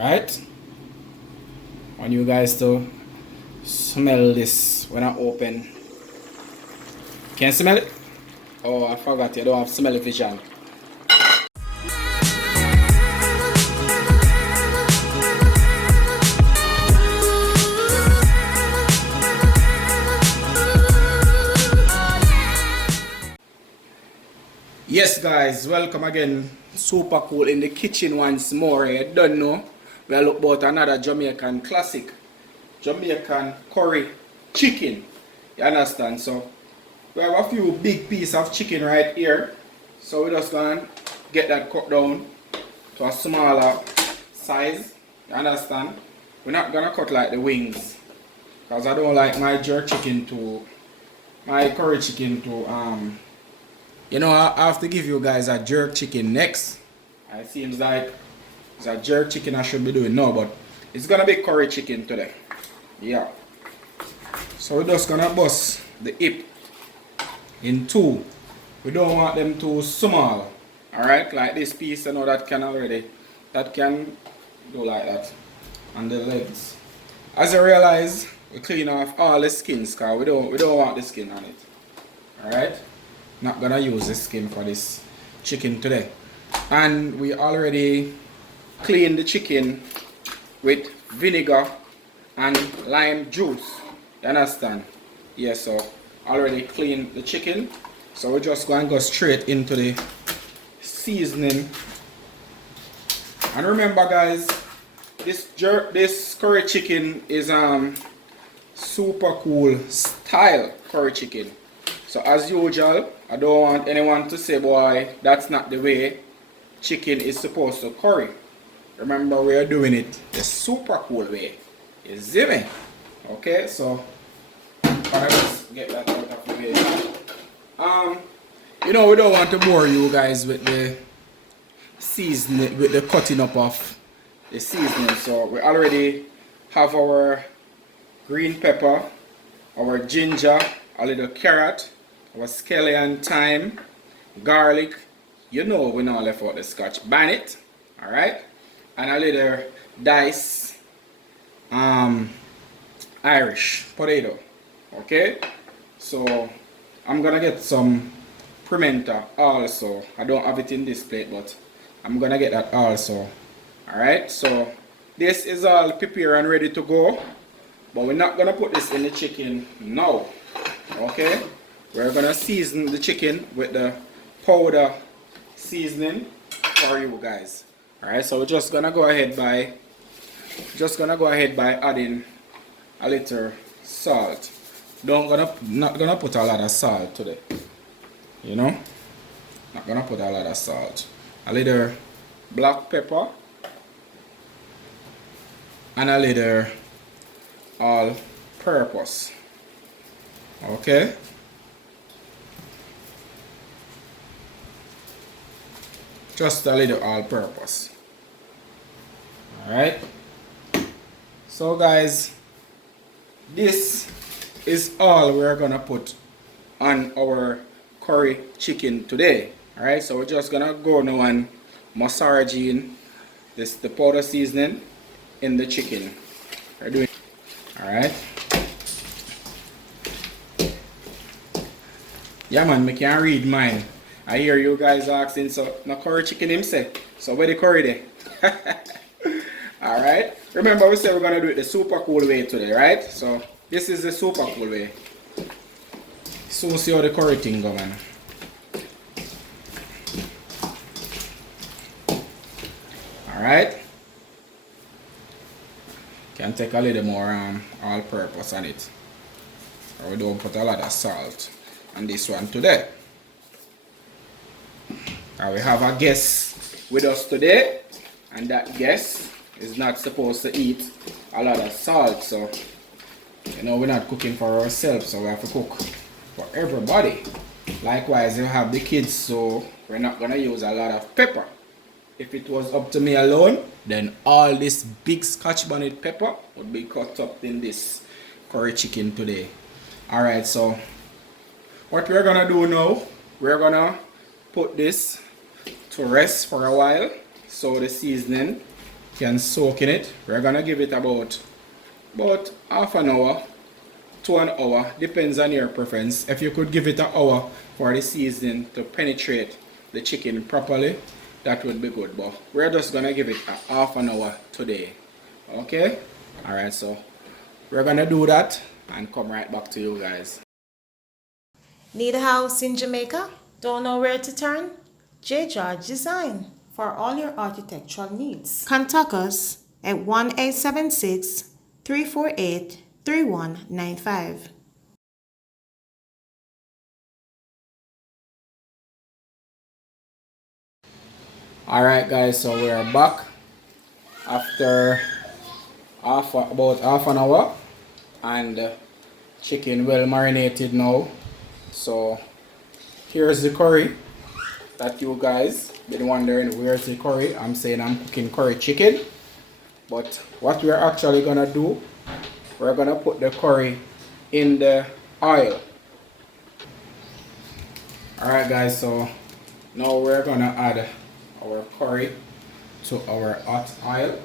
Right? I want you guys to smell this when I open. Can you smell it? Oh, I forgot you don't have smell vision. Yes guys, welcome again. Super cool in the kitchen once more. You don't know. We are look about another Jamaican classic. Jamaican curry chicken. You understand? So we have a few big pieces of chicken right here. So we're just gonna get that cut down to a smaller size. You understand? We're not gonna cut like the wings. Because I don't like my curry chicken to you know, I have to give you guys a jerk chicken next. It seems like it's a jerk chicken I should be doing now, but it's gonna be curry chicken today. Yeah. So we're just gonna bust the hip in two. We don't want them too small. Alright, like this piece, I know that can do like that. And the legs. As you realize, we clean off all the skins because we don't want the skin on it. Alright? Not gonna use the skin for this chicken today. And we already cleaned the chicken with vinegar and lime juice. You understand? Yeah, so already cleaned the chicken. So we're just going to go straight into the seasoning. And remember guys, this curry chicken is super cool style curry chicken. So as usual, I don't want anyone to say, boy, that's not the way chicken is supposed to curry. Remember, we are doing it the super cool way. You see me? Okay, so let's get that out of the way. You know, we don't want to bore you guys with the seasoning, with the cutting up of the seasoning. So we already have our green pepper, our ginger, a little carrot, our scallion, thyme, garlic. You know we now left out the scotch bonnet, alright, and a little diced Irish potato. Okay, so I'm gonna get some pimento also. I don't have it in this plate, but I'm gonna get that also. Alright, so this is all prepared and ready to go, but we're not gonna put this in the chicken now. Okay, we're gonna season the chicken with the powder seasoning for you guys. Alright, so we're just gonna go ahead by adding a little salt. Not gonna put a lot of salt today. You know? Not gonna put a lot of salt. A little black pepper and a little all purpose. Okay? Just a little all purpose. Alright? So guys, this is all we're gonna put on our curry chicken today. Alright, so we're just gonna go now and massage in the powder seasoning in the chicken. We're doing alright. Yeah man, I can't read mine. I hear you guys asking, so no curry chicken him say. So where the curry there? Alright. Remember we said we're gonna do it the super cool way today, right? So this is the super cool way. So see how the curry thing go, man. Alright. Can take a little more all purpose on it. Or we don't put a lot of salt on this one today. We have a guest with us today, and that guest is not supposed to eat a lot of salt, so you know we're not cooking for ourselves, so we have to cook for everybody. Likewise, you have the kids, so we're not gonna use a lot of pepper. If it was up to me alone, then all this big scotch bonnet pepper would be cut up in this curry chicken today. Alright, so what we're gonna do now, we're gonna put this to rest for a while so the seasoning can soak in it. We're gonna give it about half an hour to an hour, depends on your preference. If you could give it an hour for the seasoning to penetrate the chicken properly, that would be good. But we're just gonna give it a half an hour today. Okay? Alright, so we're gonna do that and come right back to you guys. Need a house in Jamaica? Don't know where to turn? J. George Design for all your architectural needs. Contact us at 1-876-348-3195. Alright guys, so we are back after about half an hour, and chicken well marinated now. So here's the curry that you guys been wondering, where's the curry. I'm saying I'm cooking curry chicken, but what we're actually gonna do, we're gonna put the curry in the oil. Alright guys, so now we're gonna add our curry to our hot oil.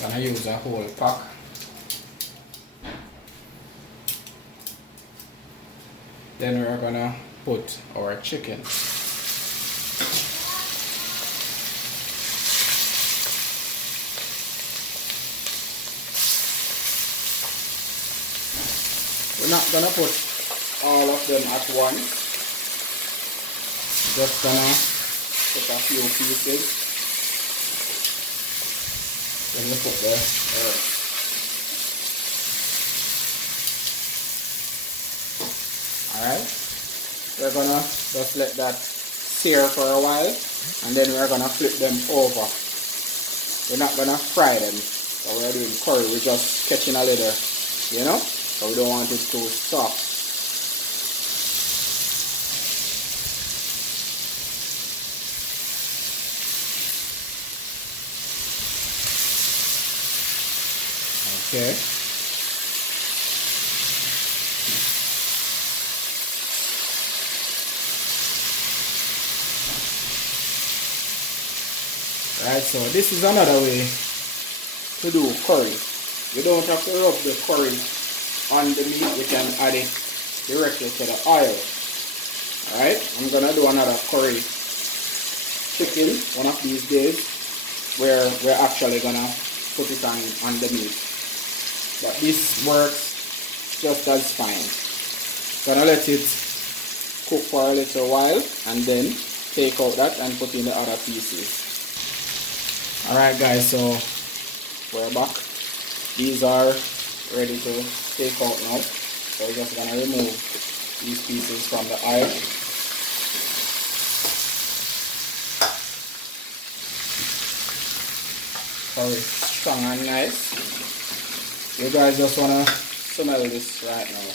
Gonna use a whole pack. Then we're gonna put our chicken. We're not gonna put all of them at once. Just gonna put a few pieces. Then we put the earth. Alright, we're gonna just let that sear for a while, and then we're gonna flip them over. We're not gonna fry them. So we're doing curry, we're just catching a little, you know, so we don't want it too soft. Okay. Right, so this is another way to do curry. You don't have to rub the curry on the meat, you can add it directly to the oil. Alright, I'm gonna do another curry chicken one of these days where we're actually gonna put it on the meat. But this works just as fine. Gonna let it cook for a little while and then take out that and put in the other pieces. Alright guys, so we're back. These are ready to take out now. So we're just gonna remove these pieces from the oil. Curry strong and nice. You guys just wanna smell this right now.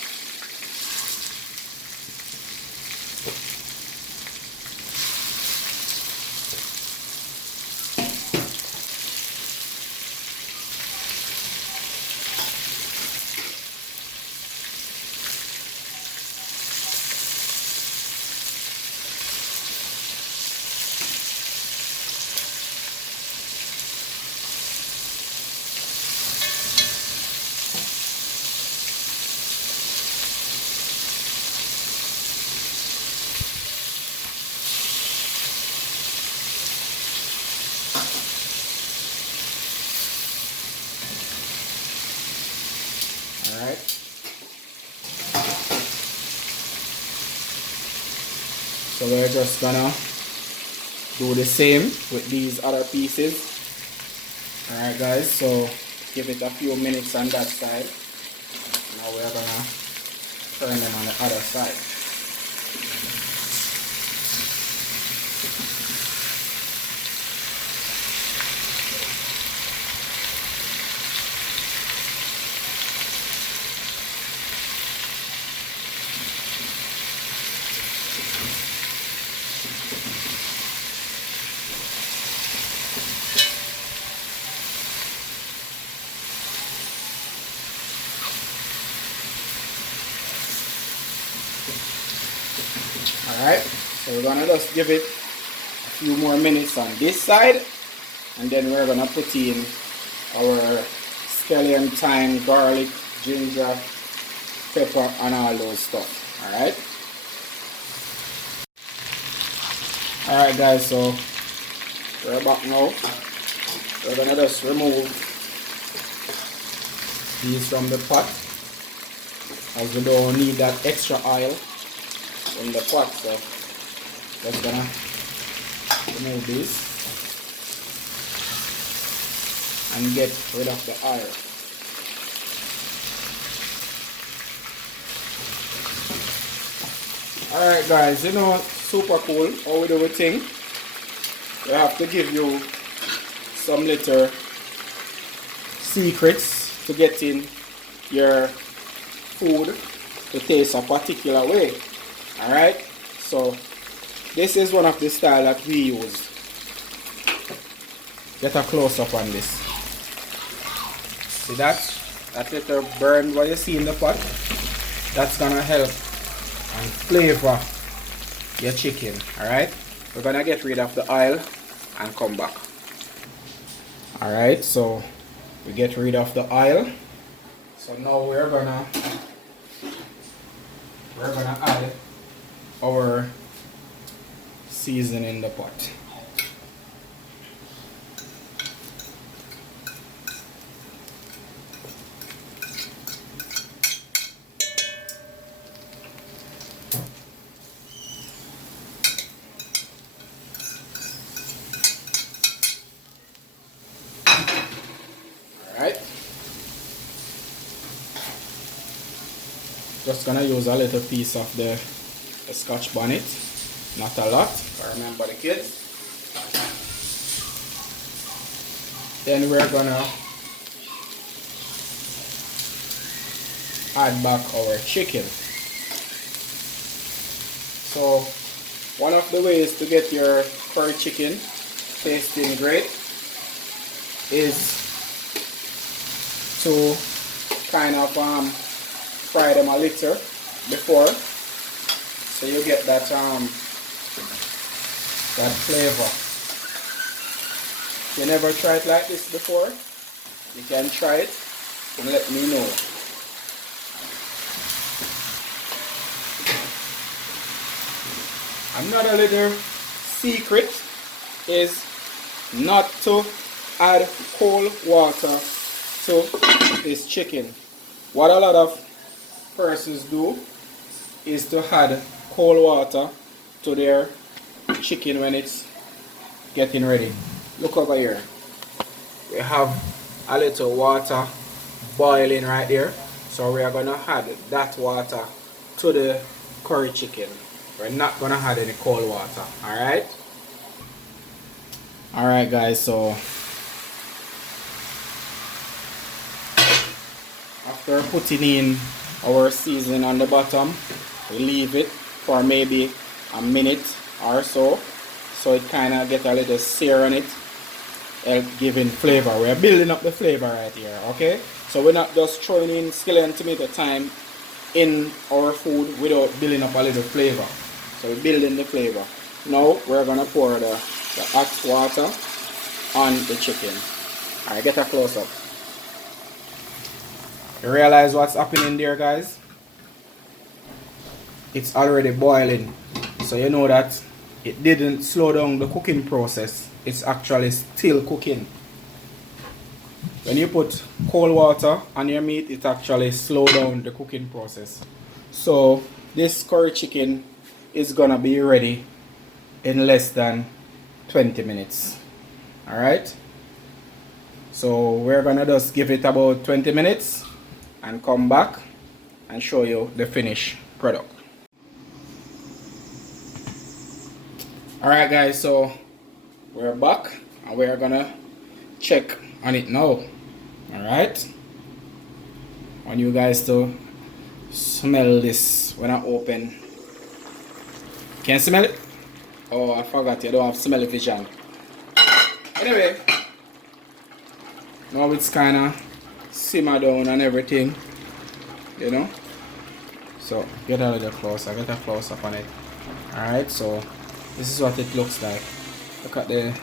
Alright. So we're just gonna do the same with these other pieces. Alright guys, so give it a few minutes on that side. Now we're gonna turn them on the other side. Alright, so we're gonna just give it a few more minutes on this side, and then we're gonna put in our scallion, thyme, garlic, ginger, pepper, and all those stuff. Alright. Alright guys, so we're back now. We're gonna just remove these from the pot, as we don't need that extra oil in the pot, so just gonna remove these and get rid of the oil. Alright guys, you know, super cool how we do a thing. We have to give you some little secrets to get in your food to taste a particular way. Alright, so this is one of the style that we use. Get a close up on this. See that? That little burn what you see in the pot? That's gonna help and flavor your chicken. Alright, we're gonna get rid of the oil and come back. Alright, so we get rid of the oil. So now we're gonna add our season in the pot. Alright. Just gonna use a little piece of the Scotch bonnet, not a lot, I remember the kids. Then we're gonna add back our chicken. So one of the ways to get your curry chicken tasting great is to kind of fry them a little before, so you get that that flavor. If you never tried like this before, you can try it and let me know. Another little secret is not to add cold water to this chicken. What a lot of persons do is to add cold water to their chicken when it's getting ready. Look over here. We have a little water boiling right there. So we are going to add that water to the curry chicken. We're not going to add any cold water. Alright? Alright guys, so after putting in our seasoning on the bottom, we leave it for maybe a minute or so it kind of get a little sear on it, help giving flavor. We're building up the flavor right here, okay? So we're not just throwing in scallion tomato thyme in our food without building up a little flavor. So we're building the flavor. Now we're gonna pour the hot water on the chicken. Alright, get a close up. You realize what's happening there, guys? It's already boiling, so you know that it didn't slow down the cooking process. It's actually still cooking. When you put cold water on your meat, it actually slows down the cooking process. So this curry chicken is gonna be ready in less than 20 minutes. Alright, so we're gonna just give it about 20 minutes and come back and show you the finished product. Alright guys, so we're back and we're gonna check on it now. Alright, I want you guys to smell this when I open. Can you smell it? Oh, I forgot, you don't have smelly vision. Anyway, now it's kinda simmer down and everything, you know. So get a little closer, get a close up on it. Alright, so this is what it looks like. Look at the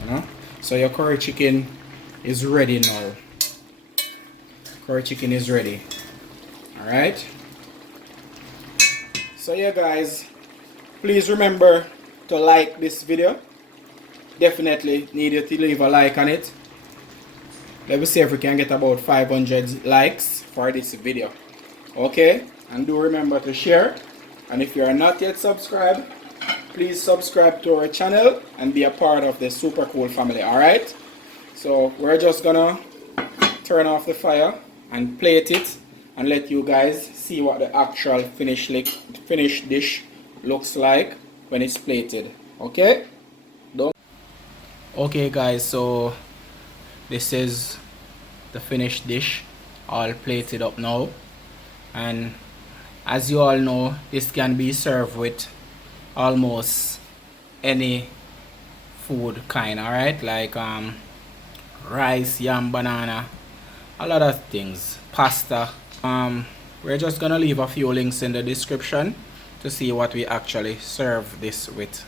you know. So your curry chicken is ready now. Curry chicken is ready. Alright. So yeah guys, please remember to like this video. Definitely need you to leave a like on it. Let me see if we can get about 500 likes for this video. Okay, and do remember to share. And if you are not yet subscribed, please subscribe to our channel and be a part of the Super Kool family. Alright, so we're just gonna turn off the fire and plate it and let you guys see what the actual finished dish looks like when it's plated. Okay, okay guys, so this is the finished dish all plated up now, and as you all know, this can be served with almost any food kind. Alright, like rice, yam, banana, a lot of things, pasta. We're just gonna leave a few links in the description to see what we actually serve this with.